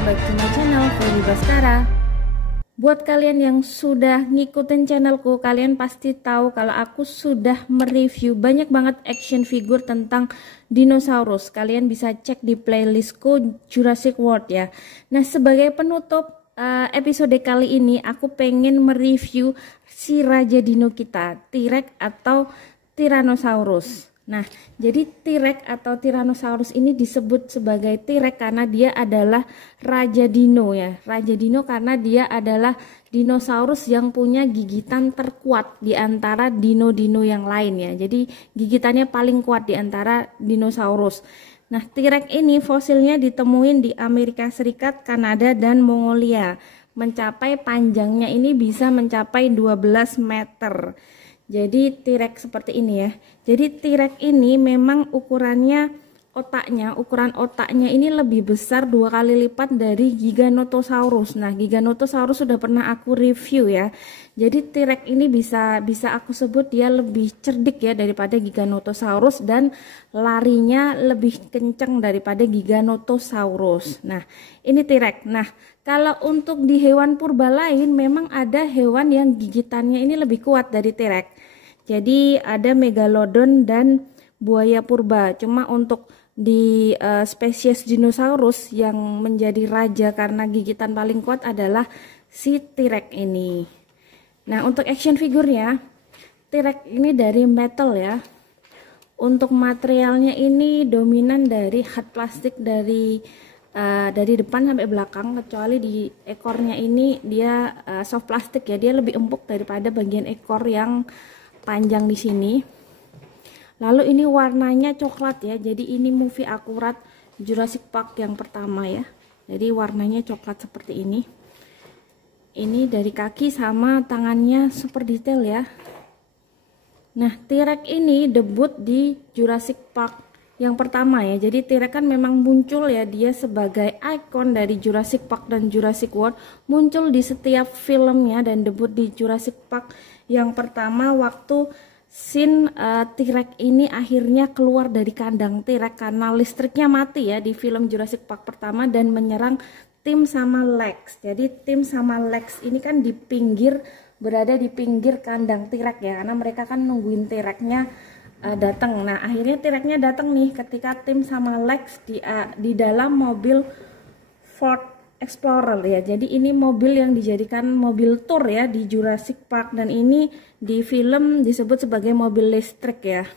welcome back to my channel Feli Baskara. Buat kalian yang sudah ngikutin channelku, kalian pasti tahu kalau aku sudah mereview banyak banget action figure tentang dinosaurus. Kalian bisa cek di playlistku Jurassic World ya. Nah, sebagai penutup episode kali ini aku pengen mereview si raja dino kita, T-Rex atau Tyrannosaurus. Nah, jadi T-Rex atau Tyrannosaurus ini disebut sebagai T-Rex karena dia adalah raja dino ya. Raja dino karena dia adalah dinosaurus yang punya gigitan terkuat di antara dino-dino yang lain ya. Jadi gigitannya paling kuat di antara dinosaurus. Nah, T-Rex ini fosilnya ditemuin di Amerika Serikat, Kanada, dan Mongolia. Mencapai panjangnya ini bisa mencapai 12 meter. Jadi T-Rex seperti ini ya. Jadi T-Rex ini memang ukuran otaknya ini lebih besar 2 kali lipat dari Giganotosaurus. Nah, Giganotosaurus sudah pernah aku review ya. Jadi T-Rex ini bisa aku sebut dia lebih cerdik ya daripada Giganotosaurus dan larinya lebih kencang daripada Giganotosaurus. Nah, ini T-Rex. Nah, kalau untuk di hewan purba lain memang ada hewan yang gigitannya ini lebih kuat dari T-Rex. Jadi ada megalodon dan buaya purba. Cuma untuk di spesies dinosaurus yang menjadi raja karena gigitan paling kuat adalah si T-Rex ini. Nah, untuk action figurnya T-Rex ini dari metal ya. Untuk materialnya ini dominan dari hard plastik dari depan sampai belakang, kecuali di ekornya ini dia soft plastik ya. Dia lebih empuk daripada bagian ekor yang panjang di sini. Lalu ini warnanya coklat ya. Jadi ini movie akurat Jurassic Park yang pertama ya. Jadi warnanya coklat seperti ini. Ini dari kaki sama tangannya super detail ya. Nah, T-Rex ini debut di Jurassic Park yang pertama ya. Jadi T-Rex kan memang muncul ya, dia sebagai ikon dari Jurassic Park dan Jurassic World, muncul di setiap filmnya dan debut di Jurassic Park yang pertama waktu scene T-Rex ini akhirnya keluar dari kandang T-Rex karena listriknya mati ya di film Jurassic Park pertama dan menyerang Tim sama Lex. Jadi Tim sama Lex ini kan berada di pinggir kandang T-Rex ya, karena mereka kan nungguin T-Rex-nya datang. Nah, akhirnya T-Rex-nya datang nih ketika Tim sama Lex di dalam mobil Ford Explorer ya. Jadi ini mobil yang dijadikan mobil tour ya di Jurassic Park dan ini di film disebut sebagai mobil listrik ya.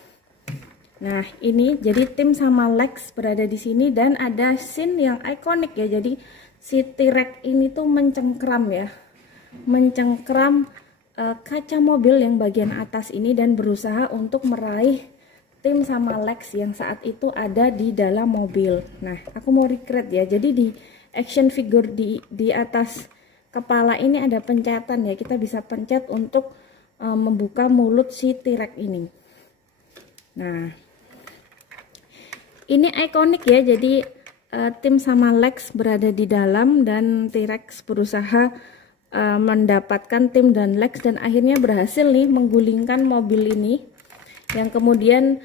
Nah, ini jadi Tim sama Lex berada di sini dan ada scene yang ikonik ya. Jadi si T-Rex ini tuh mencengkram ya. Mencengkram kaca mobil yang bagian atas ini dan berusaha untuk meraih Tim sama Lex yang saat itu ada di dalam mobil. Nah, aku mau recreate ya. Jadi di action figure di atas kepala ini ada pencetan ya. Kita bisa pencet untuk membuka mulut si T-Rex ini. Nah, ini ikonik ya. Jadi Tim sama Lex berada di dalam dan T-Rex berusaha mendapatkan Tim dan Lex dan akhirnya berhasil nih menggulingkan mobil ini, yang kemudian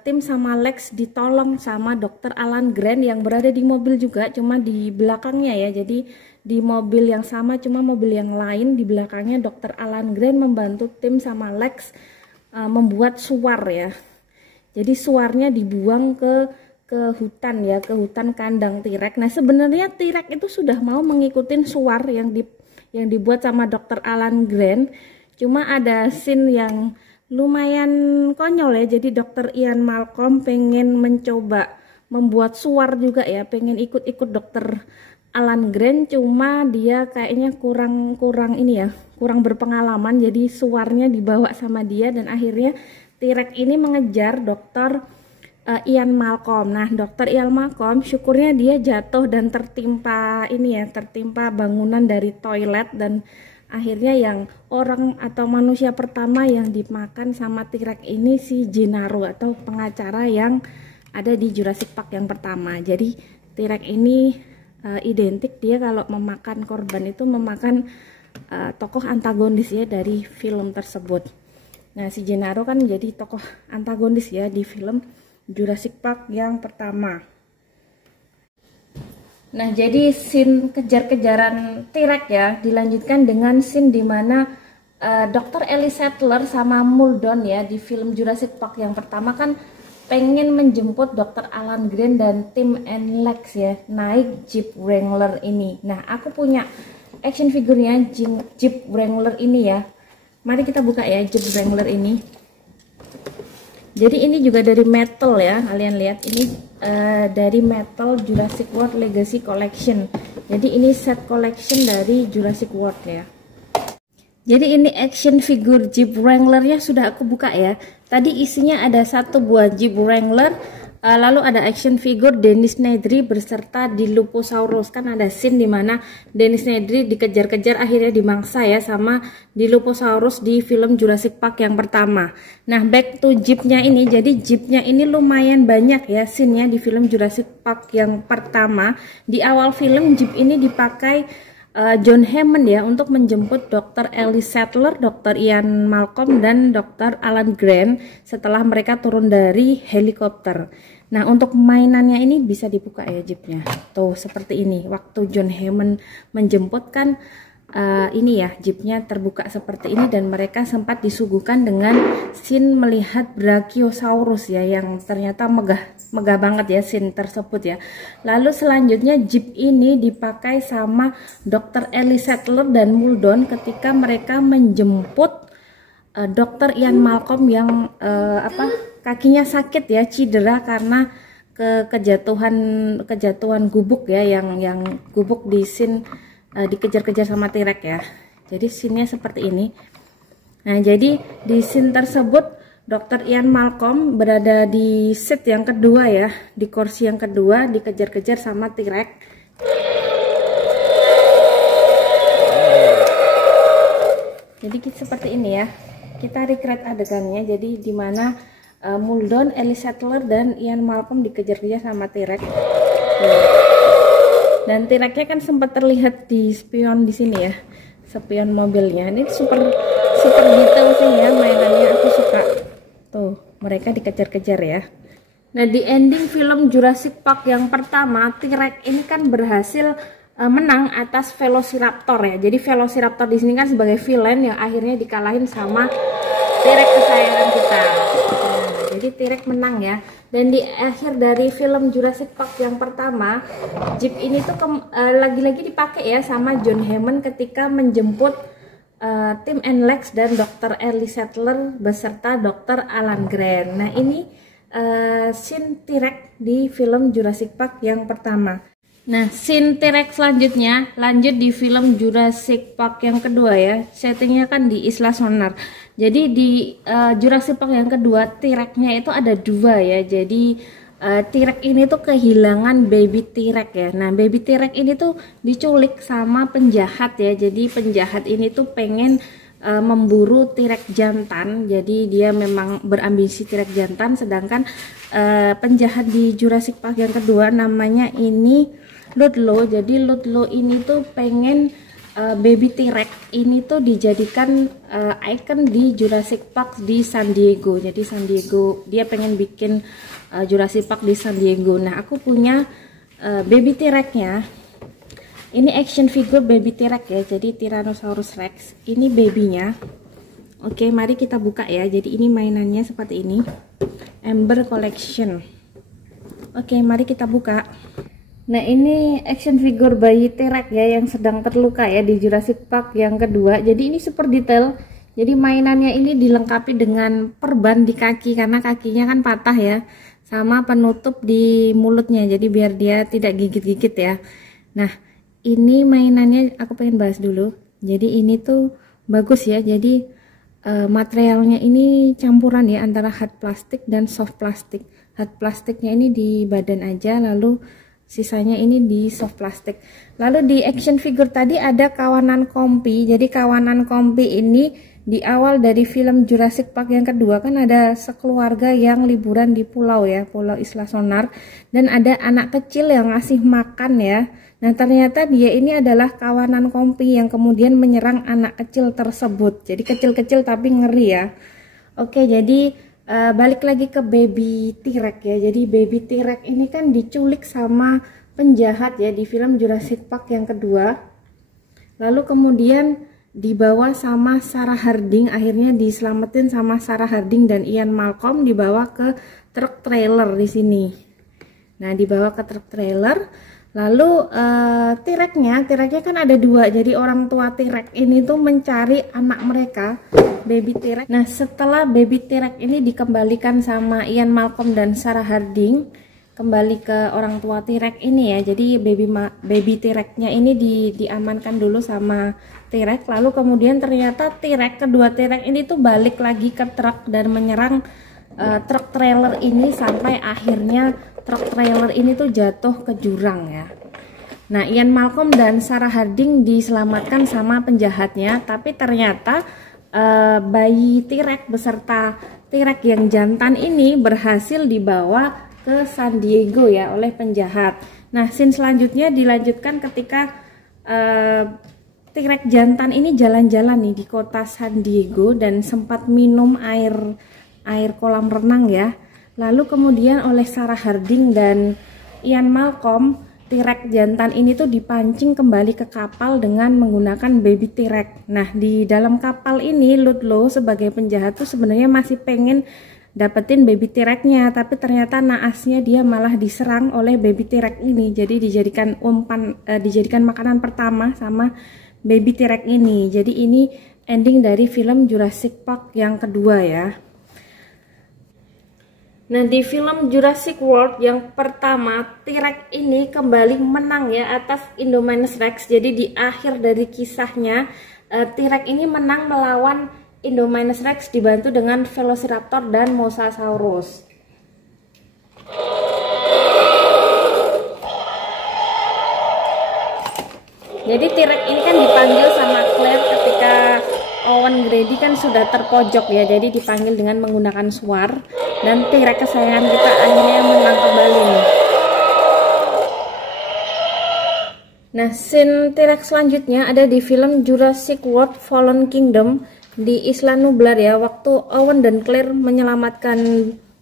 Tim sama Lex ditolong sama Dr. Alan Grant yang berada di mobil juga, cuma di belakangnya ya. Jadi di mobil yang sama cuma mobil yang lain, di belakangnya Dr. Alan Grant membantu Tim sama Lex membuat suar ya. Jadi suarnya dibuang ke hutan ya, ke hutan kandang T-Rex. Nah, sebenarnya T-Rex itu sudah mau mengikuti suar yang dibuat sama Dr. Alan Grant. Cuma ada scene yang lumayan konyol ya. Jadi Dr. Ian Malcolm pengen mencoba membuat suar juga ya, pengen ikut-ikut Dr. Alan Grant, cuma dia kayaknya kurang ini ya, kurang berpengalaman. Jadi suarnya dibawa sama dia dan akhirnya T-Rex ini mengejar Dr. Ian Malcolm. Nah, Dr. Ian Malcolm syukurnya dia jatuh dan tertimpa bangunan dari toilet dan akhirnya yang orang atau manusia pertama yang dimakan sama T-Rex ini si Gennaro atau pengacara yang ada di Jurassic Park yang pertama. Jadi T-Rex ini identik, dia kalau memakan korban itu memakan tokoh antagonis ya dari film tersebut. Nah, si Gennaro kan jadi tokoh antagonis ya di film Jurassic Park yang pertama. Nah, jadi scene kejar-kejaran T-Rex ya dilanjutkan dengan scene dimana Dr. Ellie Sattler sama Muldoon ya di film Jurassic Park yang pertama kan pengen menjemput Dr. Alan Grant dan Tim and Lex ya naik Jeep Wrangler ini. Nah, aku punya action figurnya Jeep Wrangler ini ya. Mari kita buka ya Jeep Wrangler ini. Jadi ini juga dari metal ya, kalian lihat ini dari metal Jurassic World Legacy Collection. Jadi ini set collection dari Jurassic World ya. Jadi ini action figure Jeep Wrangler-nya sudah aku buka ya. Tadi isinya ada satu buah Jeep Wrangler, lalu ada action figure Dennis Nedry beserta Dilophosaurus. Kan ada scene dimana Dennis Nedry dikejar-kejar akhirnya dimangsa ya sama Dilophosaurus di film Jurassic Park yang pertama. Nah, back to Jeep-nya ini, jadi Jeep-nya ini lumayan banyak ya scene-nya di film Jurassic Park yang pertama. Di awal film Jeep ini dipakai John Hammond ya untuk menjemput Dr. Ellie Sattler, Dr. Ian Malcolm dan Dr. Alan Grant setelah mereka turun dari helikopter. Nah, untuk mainannya ini bisa dibuka ya Jeepnya. Tuh seperti ini. Waktu John Hammond menjemput kan ini ya Jeepnya terbuka seperti ini dan mereka sempat disuguhkan dengan scene melihat Brachiosaurus ya yang ternyata megah banget ya scene tersebut ya. Lalu selanjutnya Jeep ini dipakai sama Dr. Ellie Sattler dan Muldoon ketika mereka menjemput Dr. Ian Malcolm yang kakinya sakit ya, cedera karena kejatuhan gubuk ya yang gubuk di scene dikejar-kejar sama T-Rex ya. Jadi scene-nya seperti ini. Nah, jadi di scene tersebut Dr. Ian Malcolm berada di seat yang kedua ya, di kursi yang kedua dikejar-kejar sama T-Rex. Jadi seperti ini ya. Kita recreate adegannya. Jadi di mana Muldoon, Ellie Sattler dan Ian Malcolm dikejar-kejar sama T-Rex. Dan T-Rex-nya kan sempat terlihat di spion di sini ya, spion mobilnya. Ini super detail sih ya mainannya, aku suka. Tuh, mereka dikejar-kejar ya. Nah, di ending film Jurassic Park yang pertama, T-Rex ini kan berhasil menang atas Velociraptor ya. Jadi Velociraptor di sini kan sebagai villain yang akhirnya dikalahin sama T-Rex kesayangan kita. Nah, jadi T-Rex menang ya. Dan di akhir dari film Jurassic Park yang pertama, Jeep ini tuh lagi-lagi dipakai ya sama John Hammond ketika menjemput Tim and Lex dan Dr. Ellie Sattler beserta Dr. Alan Grant. Nah, ini scene T-Rex di film Jurassic Park yang pertama. Nah, scene T-Rex selanjutnya lanjut di film Jurassic Park yang kedua ya. Settingnya kan di Isla Sonar. Jadi di Jurassic Park yang kedua T-Rex-nya itu ada dua ya. Jadi T-Rex ini tuh kehilangan baby T-Rex ya. Nah, baby T-Rex ini tuh diculik sama penjahat ya. Jadi penjahat ini tuh pengen memburu T-Rex jantan. Jadi dia memang berambisi T-Rex jantan. Sedangkan penjahat di Jurassic Park yang kedua namanya ini Ludlow. Jadi Ludlow ini tuh pengen baby T-Rex ini tuh dijadikan icon di Jurassic Park di San Diego. Jadi San Diego dia pengen bikin Jurassic Park di San Diego. Nah, aku punya baby T-Rex-nya. Ini action figure baby T-Rex ya. Jadi Tyrannosaurus Rex. Ini babynya. Oke, mari kita buka ya. Jadi ini mainannya seperti ini. Amber Collection. Oke, mari kita buka. Nah, ini action figure bayi T-Rex ya yang sedang terluka ya di Jurassic Park yang kedua. Jadi ini super detail. Jadi mainannya ini dilengkapi dengan perban di kaki karena kakinya kan patah ya. Sama penutup di mulutnya. Jadi biar dia tidak gigit-gigit ya. Nah, ini mainannya aku pengen bahas dulu. Jadi ini tuh bagus ya. Jadi materialnya ini campuran ya antara hard plastik dan soft plastik. Hard plastiknya ini di badan aja, lalu sisanya ini di soft plastik. Lalu di action figure tadi ada kawanan kompi. Jadi kawanan kompi ini di awal dari film Jurassic Park yang kedua kan ada sekeluarga yang liburan di pulau ya, Pulau Isla Sonar, dan ada anak kecil yang ngasih makan ya. Nah, ternyata dia ini adalah kawanan kompi yang kemudian menyerang anak kecil tersebut. Jadi kecil-kecil tapi ngeri ya. Oke, jadi balik lagi ke baby T-Rex ya. Jadi baby T-Rex ini kan diculik sama penjahat ya di film Jurassic Park yang kedua. Lalu kemudian dibawa sama Sarah Harding, akhirnya diselamatin sama Sarah Harding dan Ian Malcolm, dibawa ke truk trailer di sini. Nah, dibawa ke truk trailer. Lalu T-Rex-nya kan ada dua, jadi orang tua T-Rex ini tuh mencari anak mereka, baby T-Rex. Nah, setelah baby T-Rex ini dikembalikan sama Ian Malcolm dan Sarah Harding, kembali ke orang tua T-Rex ini ya. Jadi baby T-Rex-nya ini diamankan dulu sama T-Rex. Lalu kemudian ternyata kedua T-Rex ini tuh balik lagi ke truk dan menyerang truk trailer ini sampai akhirnya truk trailer ini tuh jatuh ke jurang ya. Nah, Ian Malcolm dan Sarah Harding diselamatkan sama penjahatnya, tapi ternyata bayi T-Rex beserta T-Rex yang jantan ini berhasil dibawa ke San Diego ya oleh penjahat. Nah, scene selanjutnya dilanjutkan ketika T-Rex jantan ini jalan-jalan nih di kota San Diego dan sempat minum air kolam renang ya. Lalu kemudian oleh Sarah Harding dan Ian Malcolm, T-Rex jantan ini tuh dipancing kembali ke kapal dengan menggunakan baby T-Rex. Nah, di dalam kapal ini Ludlow sebagai penjahat tuh sebenarnya masih pengen dapetin baby T-Rex-nya, tapi ternyata naasnya dia malah diserang oleh baby T-Rex ini. Jadi dijadikan dijadikan makanan pertama sama baby T-Rex ini. Jadi ini ending dari film Jurassic Park yang kedua ya. Nah, di film Jurassic World yang pertama, T-Rex ini kembali menang ya atas Indominus Rex. Jadi di akhir dari kisahnya, T-Rex ini menang melawan Indominus Rex dibantu dengan Velociraptor dan Mosasaurus. Jadi T-Rex ini kan dipanggil sama Claire ketika Owen Grady kan sudah terpojok ya. Jadi dipanggil dengan menggunakan suar. Dan T-Rex kesayangan kita akhirnya menang kembali nih. Nah, scene T-Rex selanjutnya ada di film Jurassic World Fallen Kingdom di Isla Nublar ya, waktu Owen dan Claire menyelamatkan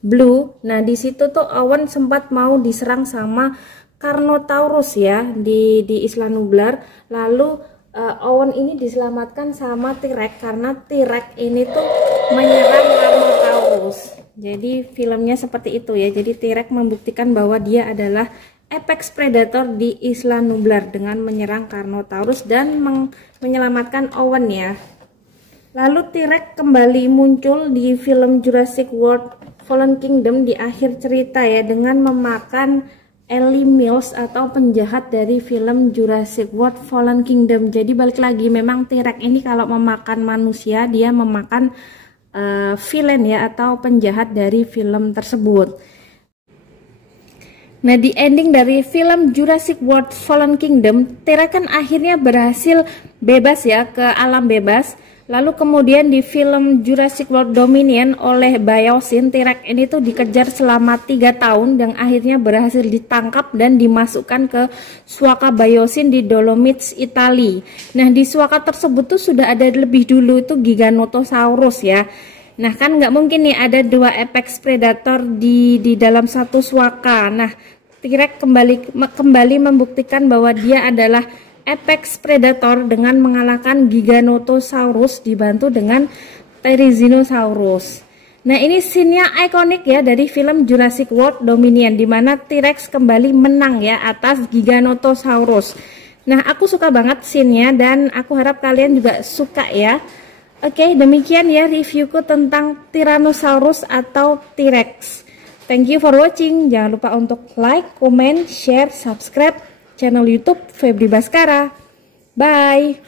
Blue. Nah, di situ tuh Owen sempat mau diserang sama Carnotaurus ya di Isla Nublar. Lalu Owen ini diselamatkan sama T-Rex karena T-Rex ini tuh menyerang Carnotaurus. Jadi filmnya seperti itu ya. Jadi T-Rex membuktikan bahwa dia adalah apex predator di Isla Nublar dengan menyerang Carnotaurus dan menyelamatkan Owen ya. Lalu T-Rex kembali muncul di film Jurassic World Fallen Kingdom di akhir cerita ya, dengan memakan Ellie Mills atau penjahat dari film Jurassic World Fallen Kingdom. Jadi balik lagi, memang T-Rex ini kalau memakan manusia dia memakan villain ya atau penjahat dari film tersebut. Nah, di ending dari film Jurassic World Fallen Kingdom, T-Rex kan akhirnya berhasil bebas ya ke alam bebas. Lalu kemudian di film Jurassic World Dominion oleh Biosyn, T-Rex ini tuh dikejar selama 3 tahun dan akhirnya berhasil ditangkap dan dimasukkan ke Suaka Biosyn di Dolomites, Italia. Nah, di Suaka tersebut tuh sudah ada lebih dulu itu Giganotosaurus ya. Nah, kan nggak mungkin nih ada 2 apex predator di dalam satu Suaka. Nah, T-Rex kembali membuktikan bahwa dia adalah apex predator dengan mengalahkan Giganotosaurus dibantu dengan Therizinosaurus. Nah, ini scene-nya ikonik ya dari film Jurassic World Dominion, di mana T-Rex kembali menang ya atas Giganotosaurus. Nah, aku suka banget scene-nya dan aku harap kalian juga suka ya. Oke, demikian ya reviewku tentang Tyrannosaurus atau T-Rex. Thank you for watching. Jangan lupa untuk like, comment, share, subscribe channel YouTube Febri Baskara. Bye.